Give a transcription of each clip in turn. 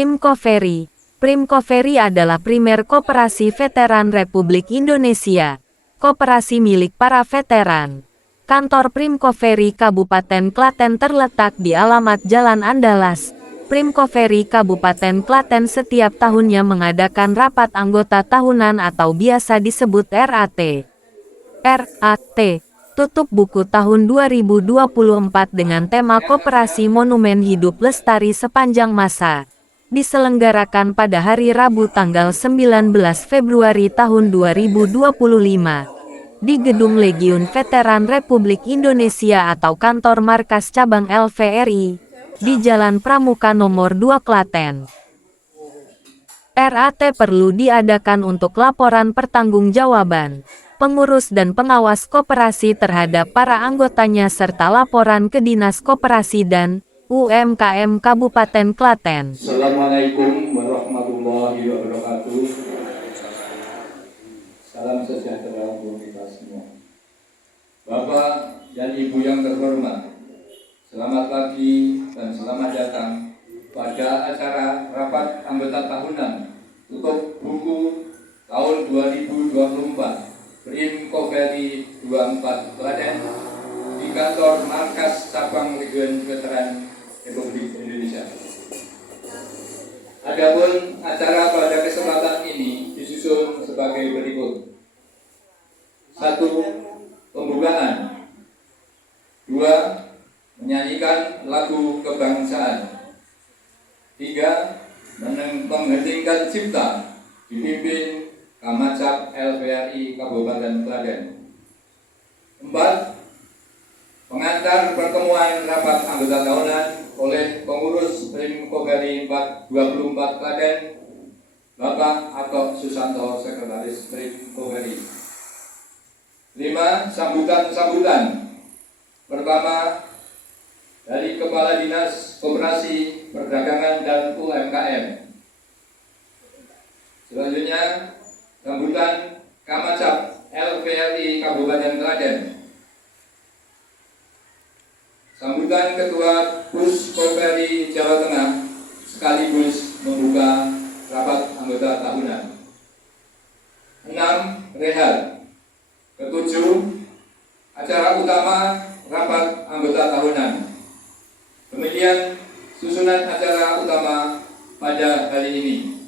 Primkoveri. Primkoveri adalah primer koperasi veteran Republik Indonesia. Koperasi milik para veteran. Kantor Primkoveri Kabupaten Klaten terletak di alamat Jalan Andalas. Primkoveri Kabupaten Klaten setiap tahunnya mengadakan rapat anggota tahunan atau biasa disebut RAT. RAT, tutup buku tahun 2024 dengan tema Koperasi Monumen Hidup Lestari Sepanjang Masa. Diselenggarakan pada hari Rabu tanggal 19 Februari tahun 2025 di Gedung Legiun Veteran Republik Indonesia atau Kantor Markas Cabang LVRI di Jalan Pramuka Nomor 2 Klaten. RAT perlu diadakan untuk laporan pertanggungjawaban pengurus dan pengawas koperasi terhadap para anggotanya serta laporan ke Dinas Koperasi dan UMKM Kabupaten Klaten. Assalamualaikum warahmatullahi wabarakatuh. Salam sejahtera untuk kita semua. Bapak dan Ibu yang terhormat, selamat pagi dan selamat datang pada acara rapat anggota tahunan tutup buku tahun 2024 Primkoveri 24 Klaten di kantor Markas Cabang Legiun Veteran Republik Indonesia. Adapun acara pada kesempatan ini disusun sebagai berikut. 1. Pembukaan. 2. Menyanyikan lagu kebangsaan. 3. Mengheningkan cipta dipimpin Kamacap LVRI Kabupaten Klaten. 4. Pengantar pertemuan rapat anggota tahunan oleh pengurus Primkoveri 24 Klaten, Bapak Atok Susanto, Sekretaris Primkoveri. 5. Sambutan. Pertama, dari Kepala Dinas Koperasi, Perdagangan dan UMKM. Selanjutnya, sambutan Kamacap LVRI Kabupaten Klaten. Sambutan Ketua Puskoveri Jawa Tengah sekaligus membuka rapat anggota tahunan. 6. Rehal. 7. Acara utama rapat anggota tahunan. Demikian susunan acara utama pada hari ini.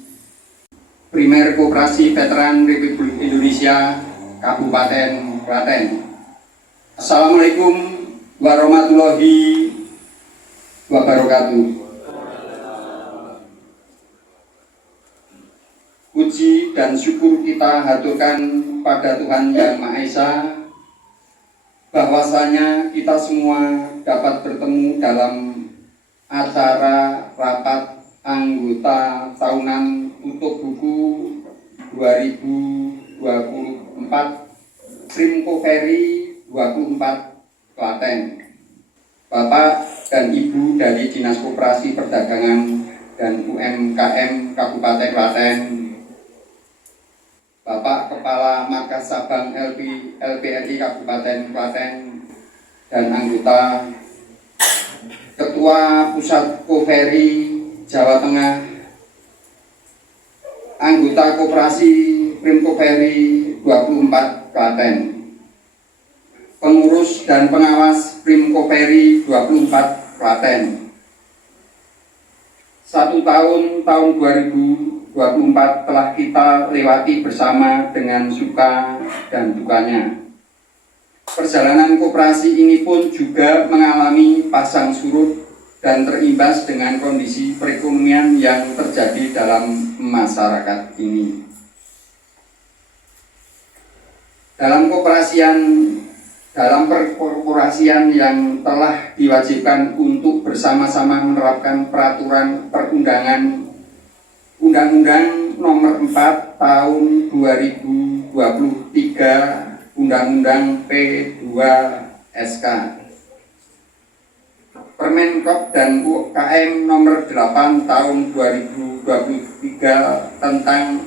Primer Koperasi Veteran Republik Indonesia Kabupaten Klaten. Assalamualaikum warahmatullahi wabarakatuh. Puji dan syukur kita haturkan pada Tuhan Yang Maha Esa bahwasanya kita semua dapat bertemu dalam acara rapat anggota tahunan tutup buku 2024 Primkoveri 24 Klaten. Bapak dan Ibu dari Dinas Koperasi Perdagangan dan UMKM Kabupaten Klaten, Bapak Kepala Markas Cabang LVRI Kabupaten Klaten dan anggota Ketua Pusat Koveri Jawa Tengah, anggota Koperasi Primkoveri 24 Klaten, pengurus dan pengawas Primkoveri 24 Klaten. 1 tahun 2024 telah kita lewati bersama dengan suka dan dukanya. Perjalanan koperasi ini pun juga mengalami pasang surut dan terimbas dengan kondisi perekonomian yang terjadi dalam masyarakat ini. Dalam perkorporasian yang telah diwajibkan untuk bersama-sama menerapkan peraturan perundangan Undang-Undang Nomor 4 Tahun 2023 Undang-Undang P2SK, Permenkop dan UKM Nomor 8 Tahun 2023 tentang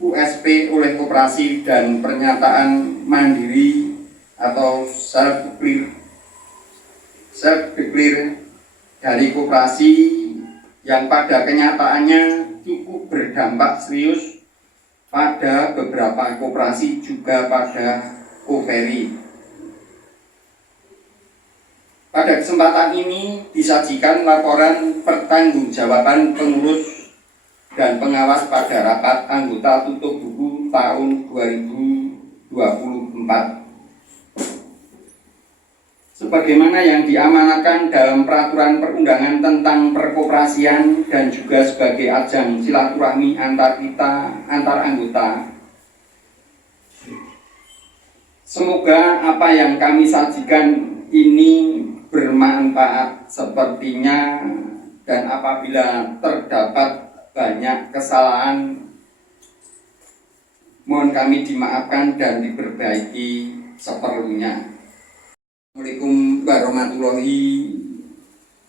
USP oleh koperasi dan pernyataan mandiri atau self-declare dari koperasi yang pada kenyataannya cukup berdampak serius pada beberapa koperasi, juga pada Koferi. Pada kesempatan ini disajikan laporan pertanggungjawaban pengurus dan pengawas pada rapat anggota tutup buku tahun 2024. Sebagaimana yang diamanatkan dalam peraturan perundangan tentang perkoperasian dan juga sebagai ajang silaturahmi antar anggota. Semoga apa yang kami sajikan ini bermanfaat sepertinya, dan apabila terdapat banyak kesalahan mohon kami dimaafkan dan diperbaiki seperlunya. Assalamualaikum warahmatullahi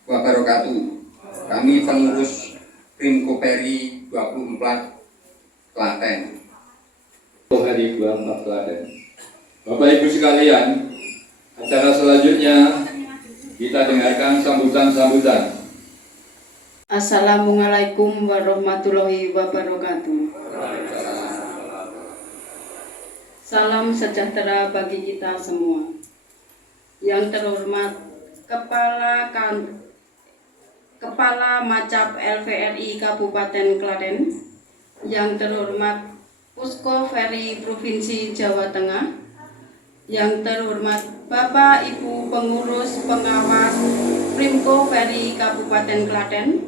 wabarakatuh. Kami pengurus Prim Koferi 24 Klaten. Hari 24 Klaten. Bapak Ibu sekalian, acara selanjutnya kita dengarkan sambutan-sambutan. Assalamualaikum warahmatullahi wabarakatuh. Salam sejahtera bagi kita semua. Yang terhormat Kepala Macap LVRI Kabupaten Klaten, yang terhormat Pusko Feri Provinsi Jawa Tengah, yang terhormat Bapak Ibu Pengurus Pengawas Primko Feri Kabupaten Klaten,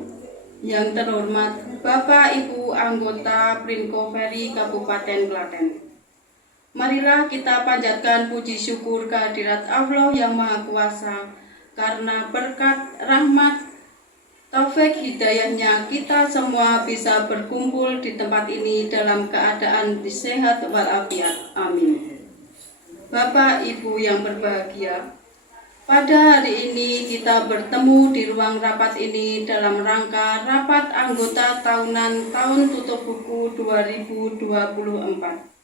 yang terhormat Bapak Ibu Anggota Primko Feri Kabupaten Klaten. Marilah kita panjatkan puji syukur kehadirat Allah yang Maha Kuasa, karena berkat rahmat taufik hidayahnya kita semua bisa berkumpul di tempat ini dalam keadaan sehat walafiat. Amin. Bapak Ibu yang berbahagia, pada hari ini kita bertemu di ruang rapat ini dalam rangka rapat anggota tahunan tahun tutup buku 2024.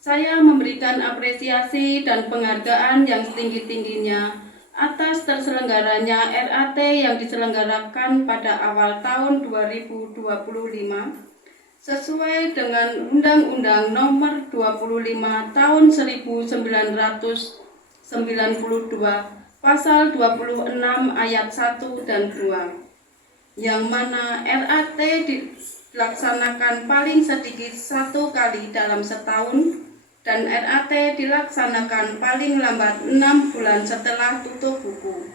Saya memberikan apresiasi dan penghargaan yang setinggi-tingginya atas terselenggaranya RAT yang diselenggarakan pada awal tahun 2025 sesuai dengan Undang-Undang Nomor 25 Tahun 1992 Pasal 26 Ayat 1 dan 2, yang mana RAT dilaksanakan paling sedikit 1 kali dalam setahun dan RAT dilaksanakan paling lambat 6 bulan setelah tutup buku.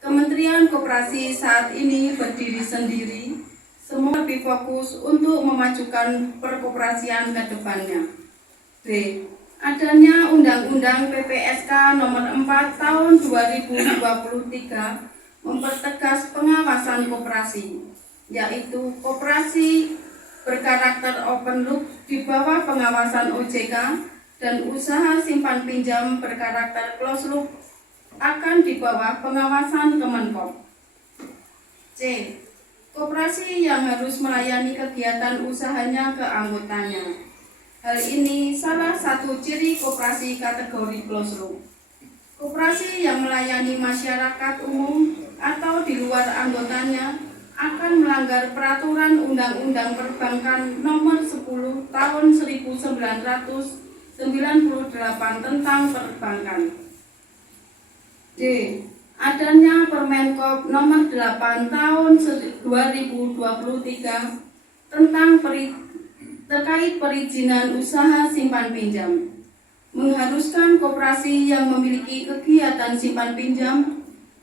Kementerian Koperasi saat ini berdiri sendiri, semua lebih fokus untuk memajukan perkoperasian ke depannya. B. Adanya Undang-Undang PPSK Nomor 4 Tahun 2023 mempertegas pengawasan koperasi, yaitu koperasi berkarakter open loop di bawah pengawasan OJK dan usaha simpan pinjam berkarakter closed loop akan di bawah pengawasan Kemenkop. C. Koperasi yang harus melayani kegiatan usahanya ke anggotanya. Hal ini salah satu ciri koperasi kategori closed loop. Koperasi yang melayani masyarakat umum atau di luar anggotanya akan melanggar peraturan Undang-Undang Perbankan Nomor 10 Tahun 1998 tentang perbankan. D. Adanya Permenkop Nomor 8 Tahun 2023 tentang terkait perizinan usaha simpan pinjam, mengharuskan koperasi yang memiliki kegiatan simpan pinjam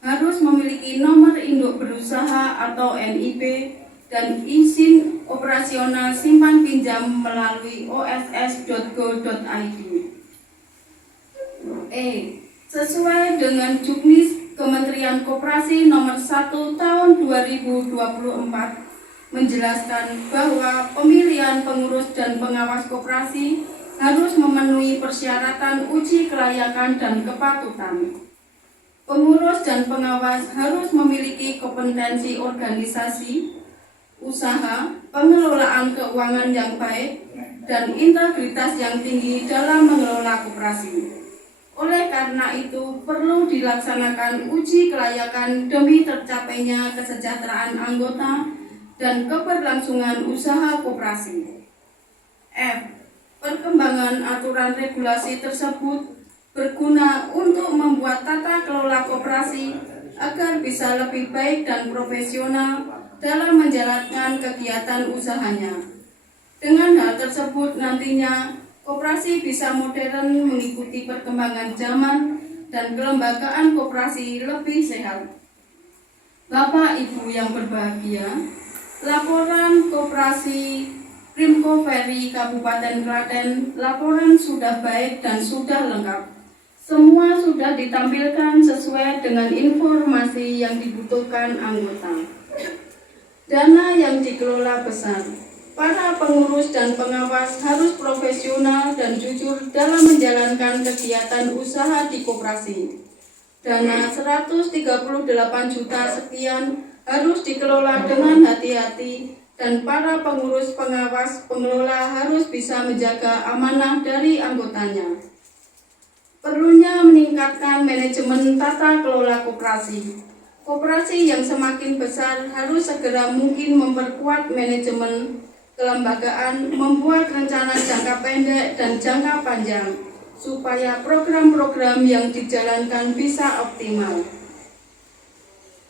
harus memiliki nomor induk berusaha atau NIB dan izin operasional simpan pinjam melalui oss.go.id. E. Sesuai dengan Juknis Kementerian Koperasi Nomor 1 Tahun 2024 menjelaskan bahwa pemilihan pengurus dan pengawas koperasi harus memenuhi persyaratan uji kelayakan dan kepatutan. Pengurus dan pengawas harus memiliki kompetensi organisasi, usaha, pengelolaan keuangan yang baik, dan integritas yang tinggi dalam mengelola koperasi. Oleh karena itu, perlu dilaksanakan uji kelayakan demi tercapainya kesejahteraan anggota dan keberlangsungan usaha koperasi. F. Perkembangan aturan regulasi tersebut berguna untuk membuat tata kelola koperasi agar bisa lebih baik dan profesional dalam menjalankan kegiatan usahanya. Dengan hal tersebut nantinya koperasi bisa modern mengikuti perkembangan zaman dan kelembagaan koperasi lebih sehat. Bapak Ibu yang berbahagia, laporan koperasi Primko Ferry Kabupaten Klaten, laporan sudah baik dan sudah lengkap. Semua sudah ditampilkan sesuai dengan informasi yang dibutuhkan anggota. Dana yang dikelola besar. Para pengurus dan pengawas harus profesional dan jujur dalam menjalankan kegiatan usaha di koperasi. Dana 138 juta sekian harus dikelola dengan hati-hati dan para pengurus pengawas pengelola harus bisa menjaga amanah dari anggotanya. Perlunya meningkatkan manajemen tata kelola koperasi. Koperasi yang semakin besar harus segera mungkin memperkuat manajemen kelembagaan, membuat rencana jangka pendek dan jangka panjang, supaya program-program yang dijalankan bisa optimal.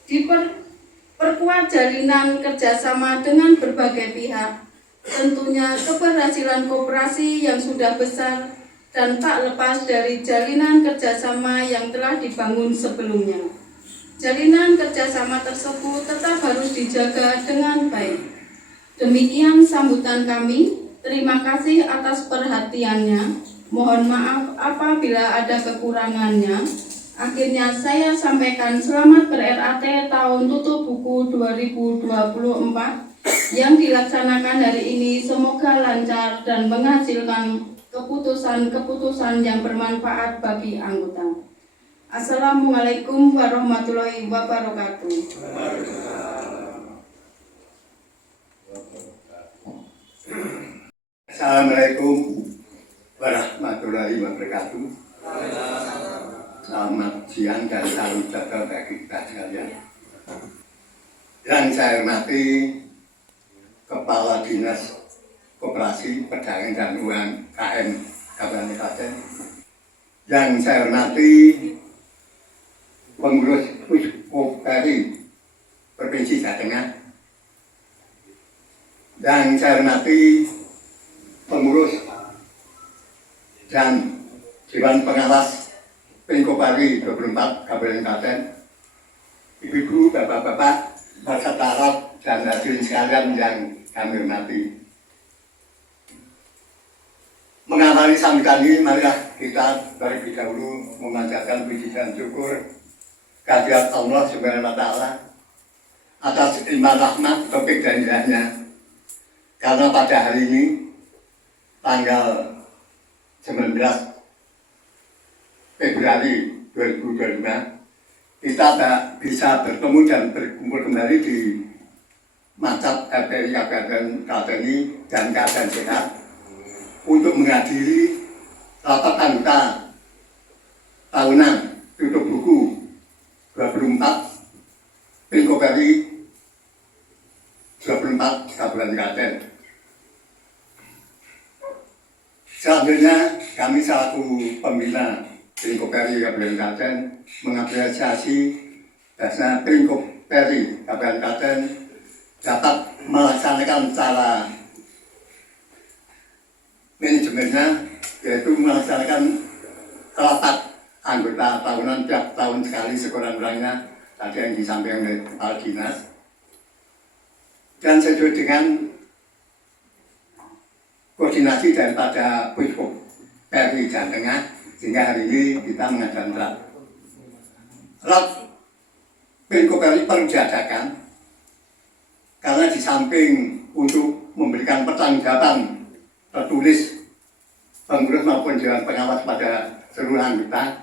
Diperkuat jalinan kerjasama dengan berbagai pihak, tentunya keberhasilan koperasi yang sudah besar dan tak lepas dari jalinan kerjasama yang telah dibangun sebelumnya. Jalinan kerjasama tersebut tetap harus dijaga dengan baik. Demikian sambutan kami. Terima kasih atas perhatiannya. Mohon maaf apabila ada kekurangannya. Akhirnya saya sampaikan selamat ber-RAT tahun tutup buku 2024 yang dilaksanakan hari ini. Semoga lancar dan menghasilkan keputusan-keputusan yang bermanfaat bagi anggota. Assalamualaikum warahmatullahi wabarakatuh. Assalamualaikum warahmatullahi wabarakatuh. Selamat siang dan salam sejahtera bagi kita sekalian. Yang saya hormati Kepala Dinas Koperasi Perdagangan dan UMKM Kabupaten Klaten. Yang saya hormati pengurus Pusko Ferry Provinsi Jawa Tengah. Yang saya hormati pengurus dan Dewan Pengawas Primko Ferry 24 Kabupaten Klaten. Ibu-ibu, bapak-bapak, peserta dan hadirin sekalian yang kami hormati. Mengawali sambutan ini, marilah kita terlebih dahulu memanjatkan puji dan syukur kehadirat Allah Subhanahu wa Ta'ala atas limpah rahmat, taufik dan hidayahnya. Karena pada hari ini, tanggal 19 Februari 2025, kita bisa bertemu dan berkumpul kembali di Maktab FPI Kabupaten Klaten ini dan keadaan sehat untuk menghadiri rapat anggota tahunan tutup buku 24 Primko Ferry 24 Kabupaten Klaten. Selanjutnya kami selaku pembina Primko Ferry Kabupaten Klaten mengapresiasi bahwa Primko Ferry Kabupaten Klaten dapat melaksanakan secara manajemennya, yaitu melaksanakan rapat anggota tahunan tiap tahun sekali sekurang-kurangnya, tadi yang disampaikan oleh Kepala Dinas, dan sesuai dengan koordinasi daripada Pusko Ferry Jawa Tengah, sehingga hari ini kita mengadakan rapat Primko Ferry perlu diadakan karena di samping untuk memberikan pertanggungjawaban tertulis pengurus maupun dewan pengawas pada seluruh anggota,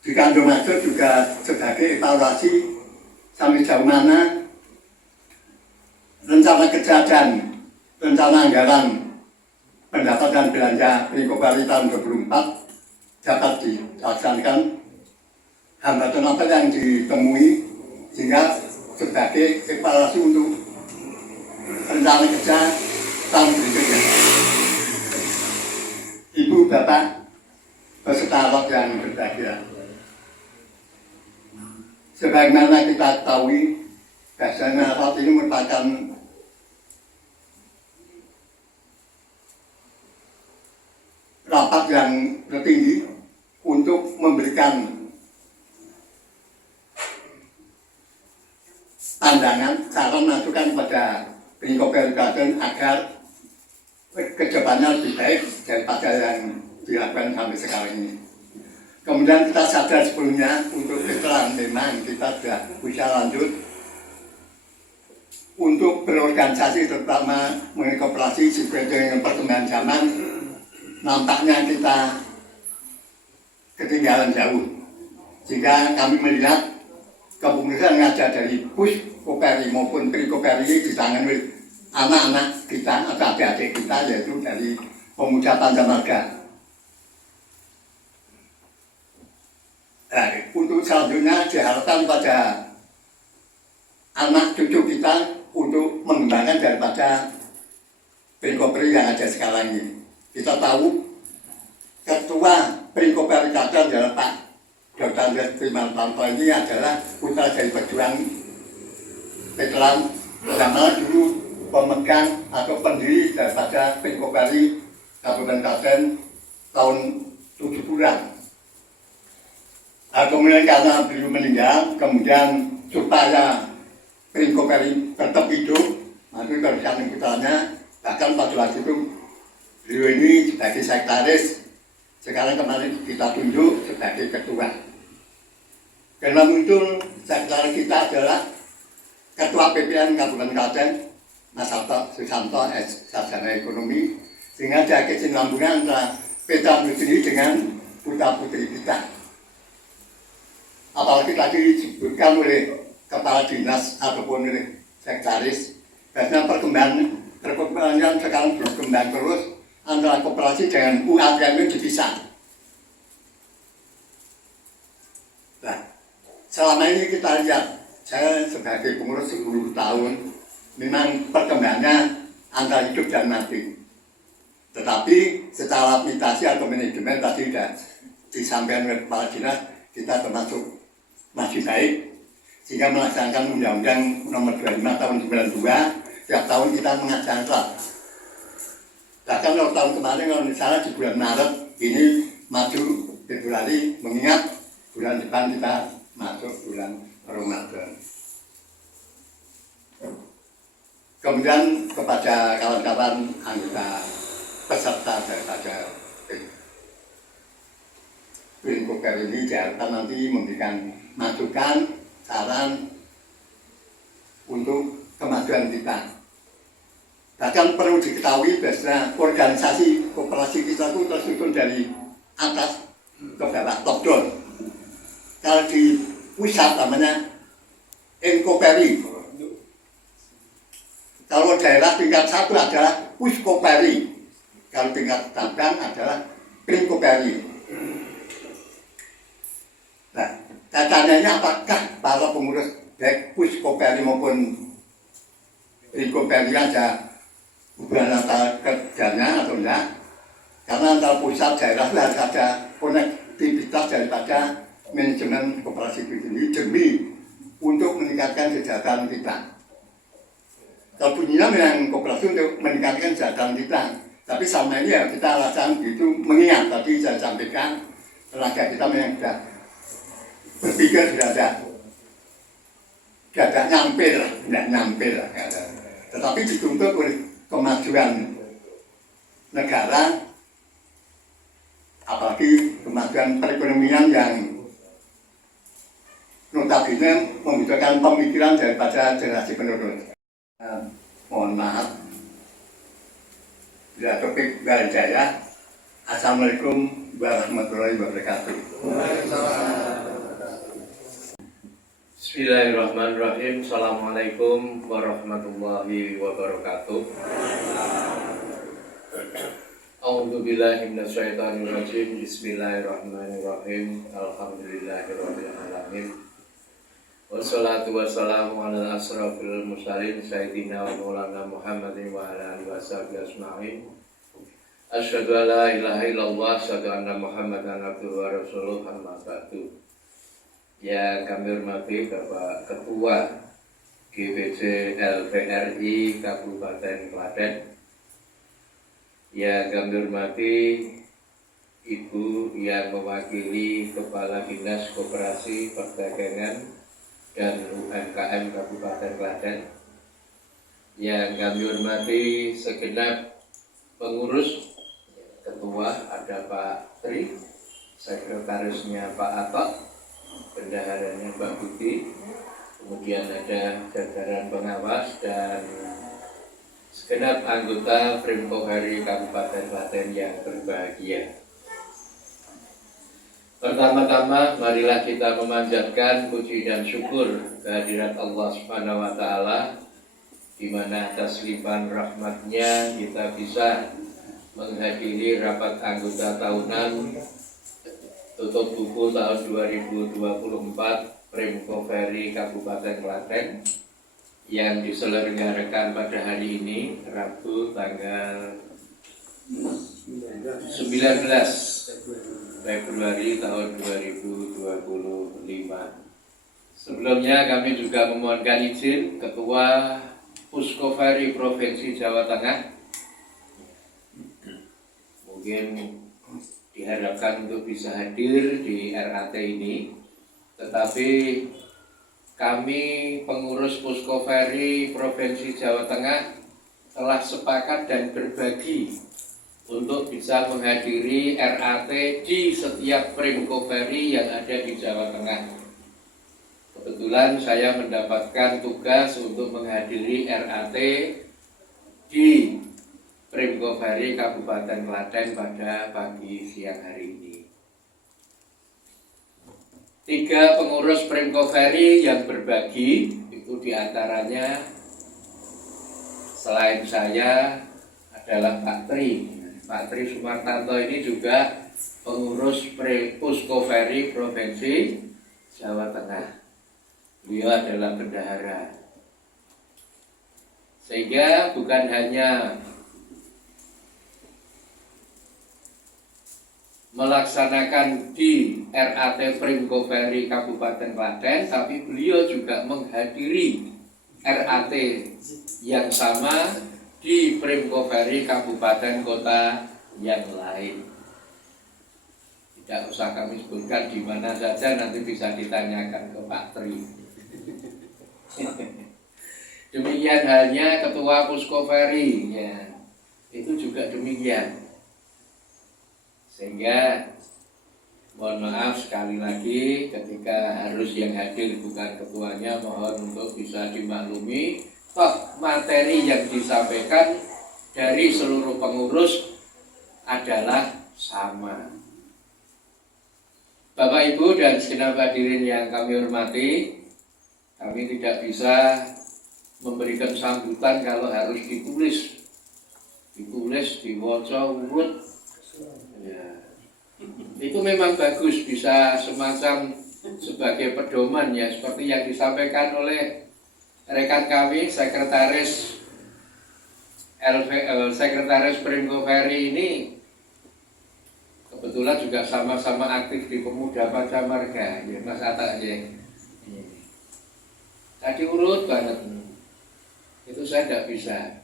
di kandung maksud juga sebagai evaluasi sampai jauh mana rencana kerja dan rencana anggaran pendapatan belanja Primko Ferry tahun 2024 dapat dilaksanakan hambatan apa yang ditemui sehingga sebagai evaluasi untuk rencana kerja tahun berikutnya. Ibu, Bapak, beserta awak yang berbahagia. Sebagaimana kita ketahui, biasanya rapat ini merupakan rapat yang tertinggi untuk memberikan pandangan, saran, masukan kepada Pemkab Klaten agar kedepannya lebih baik daripada yang dilakukan sampai sekarang ini. Kemudian kita sadar sebelumnya untuk keterangan memang kita sudah bisa lanjut untuk berorganisasi, terutama mengenai koperasi sesuai dengan perkembangan zaman. Nampaknya kita ketinggalan jauh, sehingga kami melihat kepengurusan yang ada dari Puskoperi maupun Prikoperi ditangani oleh anak-anak kita atau adik-adik kita, yaitu dari Pemuda Pancamarga. Nah, untuk selanjutnya diharapkan pada anak cucu kita untuk mengembangkan daripada Prikoperi yang ada sekarang ini. Kita tahu Ketua Prikoperi Klaten adalah Pak Dr. Primantanto ini adalah putra dari pejuang veteran, pertama dulu pemegang atau pendiri daripada Prikoperi Kabupaten Klaten tahun 70-an. Kemudian karena beliau meninggal, kemudian supaya Prikoperi tetap hidup, maka kerusakan putranya, bahkan pada waktu itu beliau ini sebagai sekretaris, sekarang kemarin kita tunjuk sebagai ketua. Karena muncul sekretaris kita adalah Ketua PPN Kabupaten Klaten, Mas Alto Susanto, Sarjana Ekonomi, sehingga ada kesinambungan antara Petra Nusini dengan putra-putri kita. Apalagi tadi disebutkan oleh kepala dinas ataupun oleh sekretaris, biasanya perkembangan yang sekarang berkembang terus antara koperasi dengan UAKM dipisah. Nah, selama ini kita lihat, saya sebagai pengurus 10 tahun, memang perkembangannya antara hidup dan mati. Tetapi secara administrasi atau manajemen tadi sudah disampaikan oleh kepala dinas, kita termasuk masih baik, sehingga melaksanakan Undang-Undang Nomor 25 Tahun 92, tiap tahun kita mengajarkan kelas. Bahkan kalau tahun kemarin, kalau misalnya di bulan Maret ini maju Februari, mengingat bulan depan kita masuk bulan Ramadan. Kemudian kepada kawan-kawan anggota peserta daripada Prikoperi ini diharapkan nanti memberikan masukan, saran untuk kemajuan kita. Bahkan perlu diketahui bahwa organisasi koperasi kita itu tersusun dari atas ke bawah, top down. Kalau di pusat namanya Enkoperi. Kalau daerah tingkat 1 adalah Puskoperi. Kalau tingkat cabang adalah Prikoperi. Nah, tanyanya apakah para pengurus baik Puskoperi maupun Prikoperi ada hubungan antara kerjanya atau enggak? Karena antara pusat daerah harus ada konektivitas daripada manajemen koperasi ini demi untuk meningkatkan kesejahteraan kita. Kalau bunyinya memang koperasi untuk meningkatkan kesejahteraan kita, tapi sama ini ya kita alasan itu mengingat tadi saya sampaikan tenaga kita memang sudah berpikir sudah nyampe lah, tidak nyampe lah. Tetapi dituntut oleh kemajuan negara, apalagi kemajuan perekonomian yang notabene membutuhkan pemikiran daripada generasi penerus. Mohon maaf, bila topik Jaya. Assalamualaikum warahmatullahi wabarakatuh. Bismillahirrahmanirrahim. Assalamualaikum warahmatullahi wabarakatuh. A'udzu A'udzubillahi minasyaitonirrajim. Bismillahirrahmanirrahim. Alhamdulillahirabbil alamin. Wassalatu wassalamu ala asrofil mursalin sayyidina wa maulana Muhammadin wa ala alihi washabihi ajma'in. Asyhadu an la ilaha illallah, asyhadu anna Muhammadan abduhu wa rasuluh, amma ba'du. Yang kami hormati Bapak Ketua GPC LVRI Kabupaten Klaten, yang kami hormati Ibu yang mewakili Kepala Dinas Koperasi Perdagangan dan UMKM Kabupaten Klaten, yang kami hormati segenap pengurus, Ketua ada Pak Tri, Sekretarisnya Pak Atok, Bendaharanya Mbak Budi, kemudian ada jajaran pengawas dan segenap anggota Primkoperi Kabupaten Klaten yang berbahagia. Pertama-tama, marilah kita memanjatkan puji dan syukur kehadirat Allah Subhanahu wa Ta'ala, di mana atas limpahan rahmatnya kita bisa menghadiri rapat anggota tahunan tutup buku tahun 2024 Primkoperi Kabupaten Klaten yang diselenggarakan pada hari ini, Rabu tanggal 19 Februari tahun 2025. Sebelumnya kami juga memohonkan izin Ketua Puskoferi Provinsi Jawa Tengah, mungkin diharapkan untuk bisa hadir di RAT ini, tetapi kami pengurus Puskoferi Provinsi Jawa Tengah telah sepakat dan berbagi untuk bisa menghadiri RAT di setiap Primkoperi yang ada di Jawa Tengah. Kebetulan saya mendapatkan tugas untuk menghadiri RAT di Primkoperi Kabupaten Klaten pada pagi siang hari ini. 3 pengurus Primkoperi yang berbagi itu diantaranya selain saya adalah Pak Tri. Pak Tri Sumartanto ini juga pengurus Puskoferi Provinsi Jawa Tengah. Beliau adalah bendahara. Sehingga bukan hanya melaksanakan di RAT Primkoperi Kabupaten Klaten, tapi beliau juga menghadiri RAT yang sama di Primkoperi Kabupaten Kota yang lain. Tidak usah kami sebutkan di mana saja, nanti bisa ditanyakan ke Pak Tri. Demikian halnya Ketua Puskoferi, ya, itu juga demikian. Sehingga mohon maaf sekali lagi ketika harus yang hadir bukan ketuanya, mohon untuk bisa dimaklumi. Toh materi yang disampaikan dari seluruh pengurus adalah sama. Bapak Ibu dan segenap hadirin yang kami hormati, kami tidak bisa memberikan sambutan kalau harus ditulis, diwoco, urut. Ya. Itu memang bagus, bisa semacam sebagai pedoman, ya, seperti yang disampaikan oleh rekan kami sekretaris Primkoperi ini, kebetulan juga sama-sama aktif di Pemuda Pacamarga, ya, Mas Atta, ya. Tadi urut banget, itu saya tidak bisa.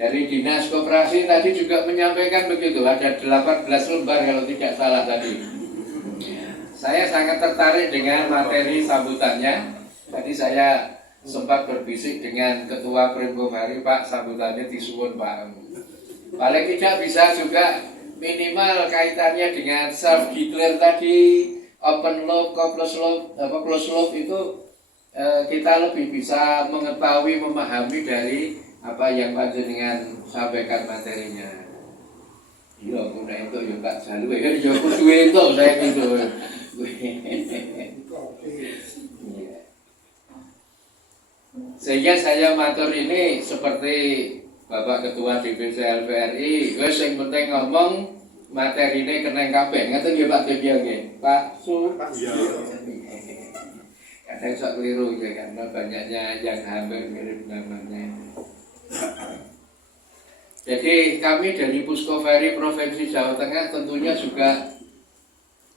Dari Dinas Koperasi tadi juga menyampaikan begitu, ada 18 lembar kalau tidak salah tadi. Saya sangat tertarik dengan materi sambutannya. Tadi saya sempat berbisik dengan Ketua Primkoperi, Pak, sambutannya disuwun, Pak. Paling tidak bisa juga minimal kaitannya dengan self declare tadi, open loop, close loop itu kita lebih bisa mengetahui, memahami dari apa yang panjenengan sampaikan materinya. Iya, aku itu ya Kak Jalu, ya aku duwe itu saya gitu. Sehingga saya matur ini seperti Bapak Ketua DPC LVRI, wis sing penting ngomong materine keneng kabeh. Ngoten nggih Pak Debian nggih. Pak Su. Kadang sok keliru ya karena banyaknya yang hampir mirip namanya. Jadi kami dari Pusko Ferry Provinsi Jawa Tengah tentunya juga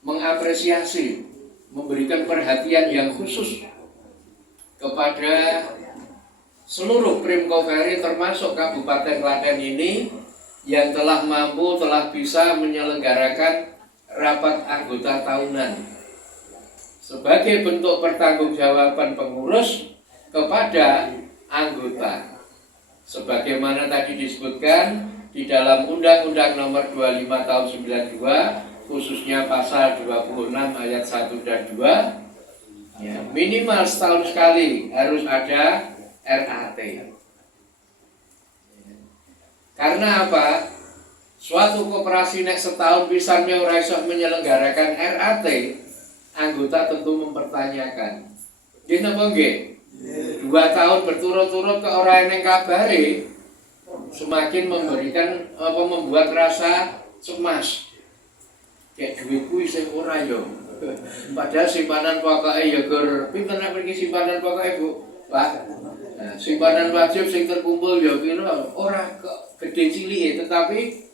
mengapresiasi, memberikan perhatian yang khusus kepada seluruh Primko Ferry termasuk Kabupaten Klaten ini yang telah mampu, telah bisa menyelenggarakan rapat anggota tahunan sebagai bentuk pertanggungjawaban pengurus kepada anggota. Sebagaimana tadi disebutkan di dalam Undang-Undang Nomor 25 Tahun 92, khususnya pasal 26 ayat 1 dan 2, ya, minimal setahun sekali harus ada RAT. Karena apa? Suatu koperasi nek setahun pisannya ora iso menyelenggarakan RAT, anggota tentu mempertanyakan. Nggih napa nggih? 2 tahun berturut-turut ke orang yang kabari semakin memberikan membuat rasa cemas. Kayak duitku isih ora yo. Padahal simpanan pokoknya ya gur pinten nek mriki simpanan pokoknya Bu. Pak. Nah, simpanan wajib sing terkumpul ya kira ora gede cilik tetapi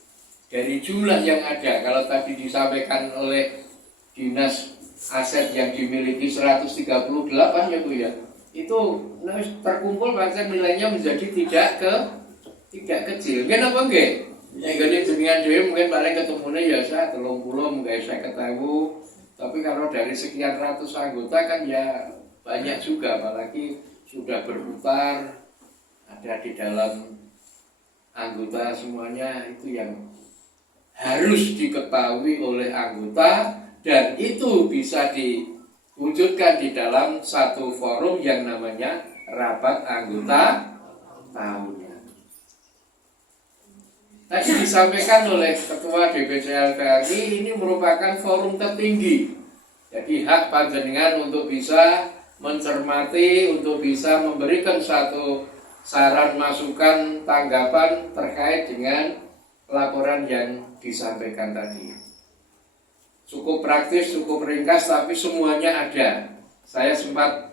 dari jumlah yang ada kalau tadi disampaikan oleh Dinas Aset yang dimiliki 138 ya Bu ya. Itu terkumpul pancen nilainya menjadi tidak kecil. Nggih napa nggih? Nek gede jenengan dhewe mungkin paling ketemune ya saya 30 mungkin saya ketahui. Tapi kalau dari sekian ratus anggota kan ya banyak juga, apalagi sudah berputar, ada di dalam anggota semuanya, itu yang harus diketahui oleh anggota dan itu bisa diwujudkan di dalam satu forum yang namanya rapat anggota tahunan. Tadi disampaikan oleh Ketua DPC LVRI ini merupakan forum tertinggi. Jadi hak panjenengan untuk bisa mencermati, untuk bisa memberikan satu saran, masukan, tanggapan terkait dengan laporan yang disampaikan tadi. Cukup praktis, cukup ringkas, tapi semuanya ada. Saya sempat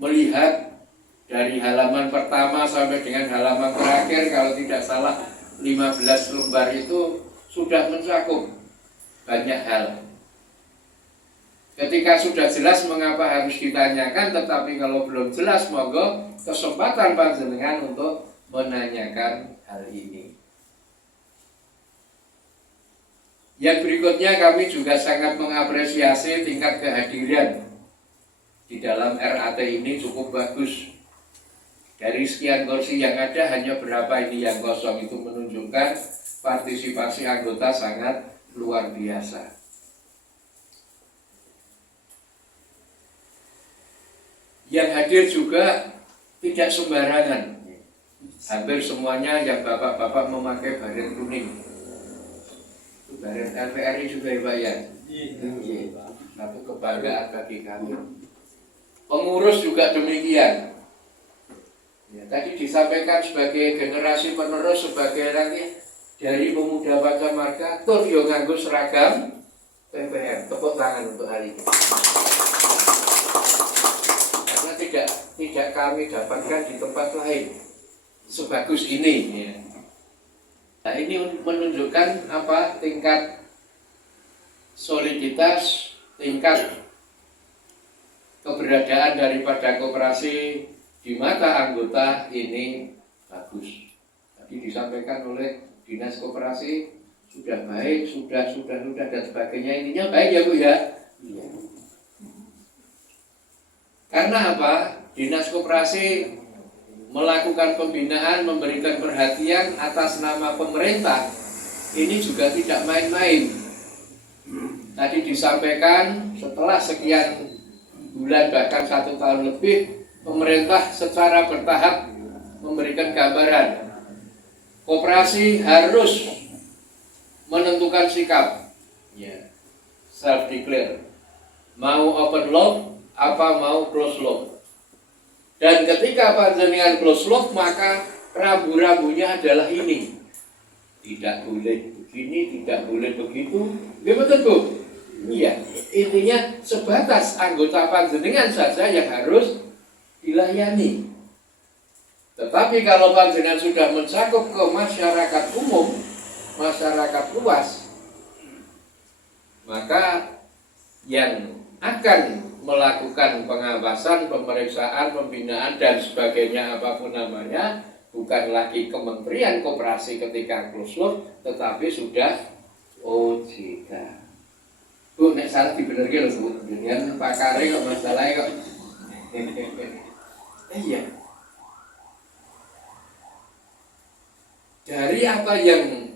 melihat dari halaman pertama sampai dengan halaman terakhir, kalau tidak salah 15 lembar itu sudah mencakup banyak hal. Ketika sudah jelas mengapa harus ditanyakan, tetapi kalau belum jelas, monggo kesempatan panjenengan untuk menanyakan hal ini. Yang berikutnya kami juga sangat mengapresiasi tingkat kehadiran di dalam RAT ini cukup bagus. Dari sekian kursi yang ada hanya berapa ini yang kosong, itu menunjukkan partisipasi anggota sangat luar biasa. Yang hadir juga tidak sembarangan. Hampir semuanya yang bapak-bapak memakai baret kuning. Baret LVRI juga ya Pak ya? Iya. Satu kebanggaan bagi kami. Pengurus juga demikian. Ya, tadi disampaikan sebagai generasi penerus, sebagai lagi dari pemuda Pacamarga, tur yo nganggo seragam PPR. Tepuk tangan untuk hari ini. Karena tidak kami dapatkan di tempat lain sebagus ini. Ya. Nah, ini menunjukkan apa, tingkat soliditas, tingkat keberadaan daripada koperasi di mata anggota ini bagus. Tadi disampaikan oleh Dinas Koperasi sudah baik, sudah dan sebagainya, intinya baik ya Bu ya. Iya. Karena apa? Dinas Koperasi melakukan pembinaan, memberikan perhatian atas nama pemerintah, ini juga tidak main-main. Tadi disampaikan setelah sekian bulan bahkan 1 tahun lebih, pemerintah secara bertahap memberikan gambaran koperasi harus menentukan sikap, ya, self declare, mau open law apa mau close law. Dan ketika panjenengan close loop, maka rambu-rambunya adalah ini. Tidak boleh begini, tidak boleh begitu. Ya betul Bu? Iya, intinya sebatas anggota panjenengan saja yang harus dilayani. Tetapi kalau panjenengan sudah mencakup ke masyarakat umum, masyarakat luas, maka yang akan melakukan pengawasan, pemeriksaan, pembinaan, dan sebagainya apapun namanya, bukan lagi Kementerian Koperasi ketika close loop, tetapi sudah OJK. Bu, nek salah dibenerke lho Bu, jenengan pakare kok masalahnya kok. Iya. Dari apa yang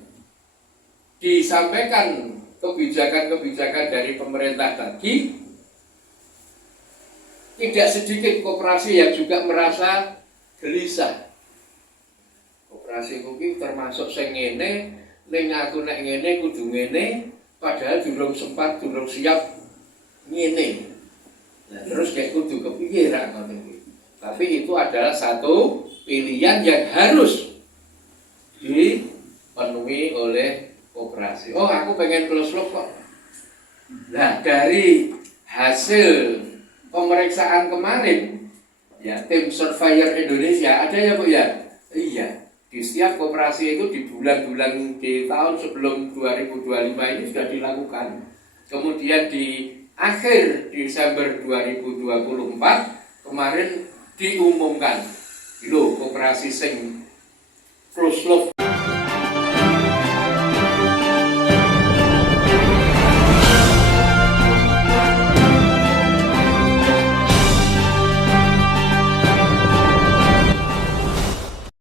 disampaikan kebijakan-kebijakan dari pemerintah tadi, tidak sedikit koperasi yang juga merasa gelisah. Koperasi mungkin termasuk sing ngene, ning aku nek ngene kudu ngene, padahal durung sempat, durung siap ngene. Nah, terus kayak kudu kepiye ra ngono iki. Tapi itu adalah satu pilihan yang harus dipenuhi oleh koperasi. Oh, aku pengen close loop kok. Nah, dari hasil pemeriksaan kemarin, ya tim Surveyor Indonesia ada ya Bu ya? Iya. Di setiap koperasi itu di bulan-bulan di tahun sebelum 2025 ini sudah dilakukan. Kemudian di akhir Desember 2024 kemarin diumumkan. Loh, koperasi sing close loop